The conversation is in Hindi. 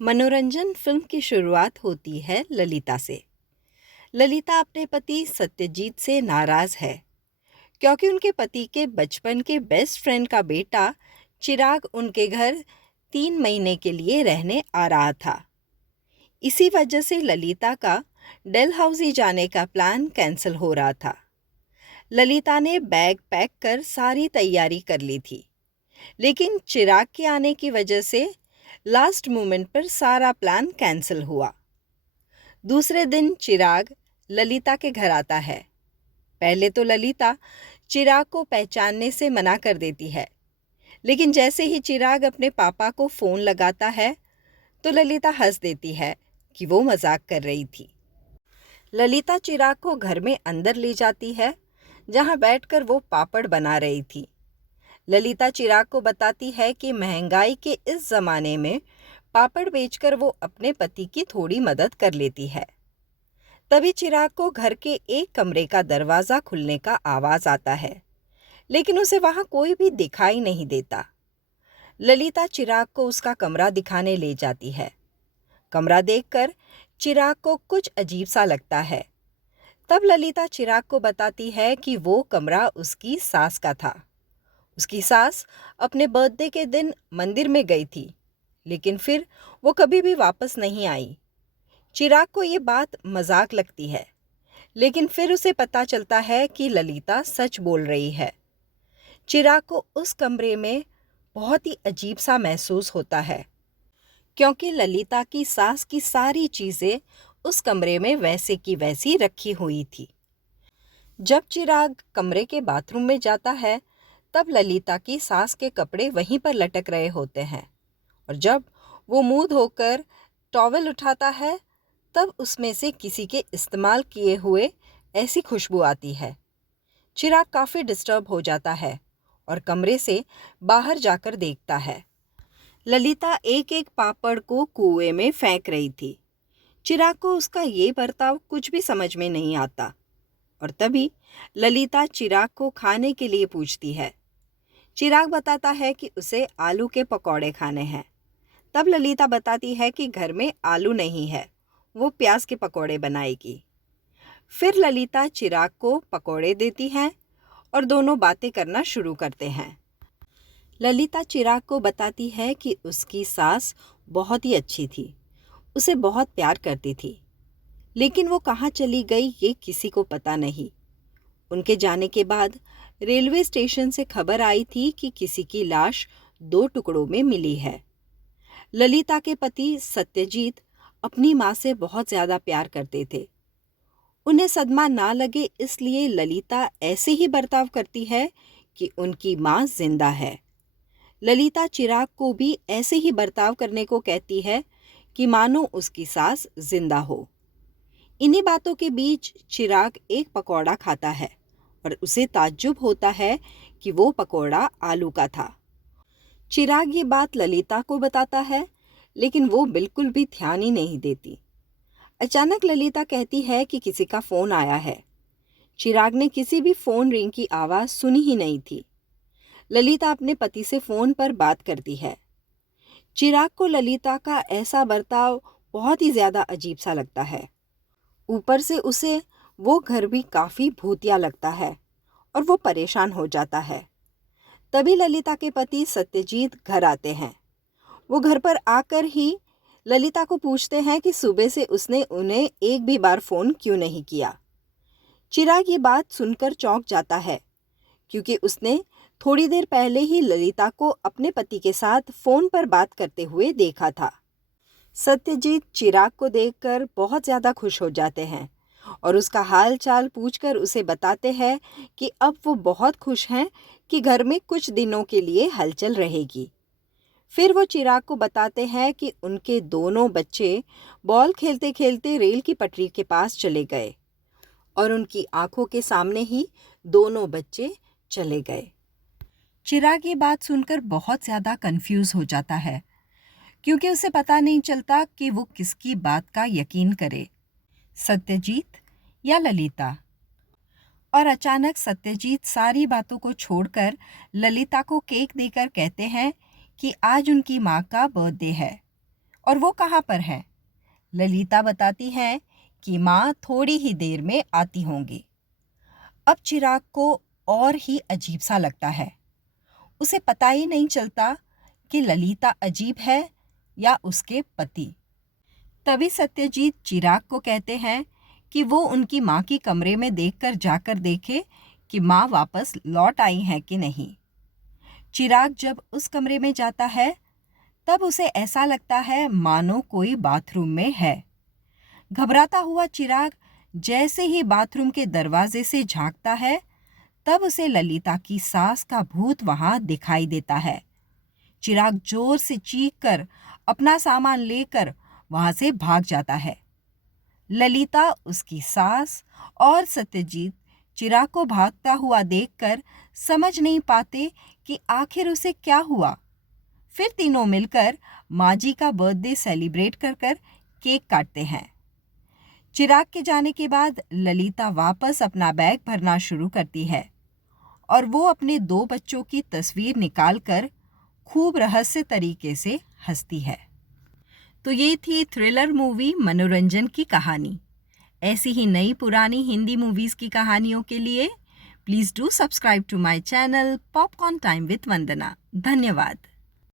मनोरंजन फिल्म की शुरुआत होती है ललिता से। ललिता अपने पति सत्यजीत से नाराज है क्योंकि उनके पति के बचपन के बेस्ट फ्रेंड का बेटा चिराग उनके घर 3 महीने के लिए रहने आ रहा था। इसी वजह से ललिता का डलहौजी जाने का प्लान कैंसिल हो रहा था। ललिता ने बैग पैक कर सारी तैयारी कर ली थी, लेकिन चिराग के आने की वजह से लास्ट मोमेंट पर सारा प्लान कैंसिल हुआ। दूसरे दिन चिराग ललिता के घर आता है। पहले तो ललिता चिराग को पहचानने से मना कर देती है, लेकिन जैसे ही चिराग अपने पापा को फ़ोन लगाता है तो ललिता हंस देती है कि वो मजाक कर रही थी। ललिता चिराग को घर में अंदर ले जाती है, जहां बैठकर वो पापड़ बना रही थी। ललिता चिराग को बताती है कि महंगाई के इस ज़माने में पापड़ बेचकर वो अपने पति की थोड़ी मदद कर लेती है। तभी चिराग को घर के एक कमरे का दरवाज़ा खुलने का आवाज़ आता है, लेकिन उसे वहाँ कोई भी दिखाई नहीं देता। ललिता चिराग को उसका कमरा दिखाने ले जाती है। कमरा देखकर चिराग को कुछ अजीब सा लगता है। तब ललिता चिराग को बताती है कि वो कमरा उसकी सास का था। उसकी सास अपने बर्थडे के दिन मंदिर में गई थी, लेकिन फिर वो कभी भी वापस नहीं आई। चिराग को ये बात मजाक लगती है, लेकिन फिर उसे पता चलता है कि ललिता सच बोल रही है। चिराग को उस कमरे में बहुत ही अजीब सा महसूस होता है, क्योंकि ललिता की सास की सारी चीज़ें उस कमरे में वैसे की वैसी रखी हुई थी। जब चिराग कमरे के बाथरूम में जाता है, तब ललिता की सास के कपड़े वहीं पर लटक रहे होते हैं, और जब वो मुंह धोकर टॉवल उठाता है, तब उसमें से किसी के इस्तेमाल किए हुए ऐसी खुशबू आती है। चिराग काफ़ी डिस्टर्ब हो जाता है और कमरे से बाहर जाकर देखता है। ललिता एक एक पापड़ को कुएं में फेंक रही थी। चिराग को उसका ये बर्ताव कुछ भी समझ में नहीं आता, और तभी ललिता चिराग को खाने के लिए पूछती है। चिराग बताता है कि उसे आलू के पकौड़े खाने हैं। तब ललिता बताती है कि घर में आलू नहीं है, वो प्याज के पकौड़े बनाएगी। फिर ललिता चिराग को पकौड़े देती है और दोनों बातें करना शुरू करते हैं। ललिता चिराग को बताती है कि उसकी सास बहुत ही अच्छी थी, उसे बहुत प्यार करती थी, लेकिन वो कहाँ चली गई ये किसी को पता नहीं। उनके जाने के बाद रेलवे स्टेशन से खबर आई थी कि किसी की लाश 2 टुकड़ों में मिली है। ललिता के पति सत्यजीत अपनी माँ से बहुत ज़्यादा प्यार करते थे। उन्हें सदमा ना लगे इसलिए ललिता ऐसे ही बर्ताव करती है कि उनकी माँ जिंदा है। ललिता चिराग को भी ऐसे ही बर्ताव करने को कहती है कि मानो उसकी सास जिंदा हो। इन्हीं बातों के बीच चिराग एक पकौड़ा खाता है और उसे ताज्जुब होता है कि वो पकौड़ा आलू का था। चिराग ये बात ललिता को बताता है, लेकिन वो बिल्कुल भी ध्यान ही नहीं देती। अचानक ललिता कहती है कि किसी का फ़ोन आया है। चिराग ने किसी भी फ़ोन रिंग की आवाज़ सुनी ही नहीं थी। ललिता अपने पति से फ़ोन पर बात करती है। चिराग को ललिता का ऐसा बर्ताव बहुत ही ज़्यादा अजीब सा लगता है। ऊपर से उसे वो घर भी काफ़ी भूतिया लगता है और वो परेशान हो जाता है। तभी ललिता के पति सत्यजीत घर आते हैं। वो घर पर आकर ही ललिता को पूछते हैं कि सुबह से उसने उन्हें एक भी बार फ़ोन क्यों नहीं किया। चिराग ये बात सुनकर चौंक जाता है, क्योंकि उसने थोड़ी देर पहले ही ललिता को अपने पति के साथ फ़ोन पर बात करते हुए देखा था। सत्यजीत चिराग को देखकर बहुत ज़्यादा खुश हो जाते हैं और उसका हाल चाल पूछकर उसे बताते हैं कि अब वो बहुत खुश हैं कि घर में कुछ दिनों के लिए हलचल रहेगी। फिर वो चिराग को बताते हैं कि उनके दोनों बच्चे बॉल खेलते खेलते रेल की पटरी के पास चले गए और उनकी आंखों के सामने ही दोनों बच्चे चले गए। चिराग ये बात सुनकर बहुत ज़्यादा कंफ्यूज हो जाता है, क्योंकि उसे पता नहीं चलता कि वो किसकी बात का यकीन करे, सत्यजीत या ललिता। और अचानक सत्यजीत सारी बातों को छोड़कर ललिता को केक देकर कहते हैं कि आज उनकी माँ का बर्थडे है और वो कहाँ पर है? ललिता बताती है कि माँ थोड़ी ही देर में आती होंगी। अब चिराग को और ही अजीब सा लगता है। उसे पता ही नहीं चलता कि ललिता अजीब है या उसके पति। तभी सत्यजीत चिराग को कहते हैं कि वो उनकी माँ की कमरे में देखकर जाकर देखे कि माँ वापस लौट आई हैं कि नहीं। चिराग जब उस कमरे में जाता है तब उसे ऐसा लगता है मानो कोई बाथरूम में है। घबराता हुआ चिराग जैसे ही बाथरूम के दरवाजे से झांकता है तब उसे ललिता की सास का भूत वहां दिखाई देता है। चिराग जोर से चीखकर अपना सामान लेकर वहां से भाग जाता है। ललिता, उसकी सास और सत्यजीत चिराग को भागता हुआ देखकर समझ नहीं पाते कि आखिर उसे क्या हुआ। फिर तीनों मिलकर माँ जी का बर्थडे सेलिब्रेट कर कर केक काटते हैं। चिराग के जाने के बाद ललिता वापस अपना बैग भरना शुरू करती है और वो अपने 2 बच्चों की तस्वीर निकालकर खूब रहस्य तरीके से हंसती है। तो ये थी थ्रिलर मूवी मनोरंजन की कहानी। ऐसी ही नई पुरानी हिंदी मूवीज़ की कहानियों के लिए please do subscribe to my channel popcorn time with Vandana. धन्यवाद।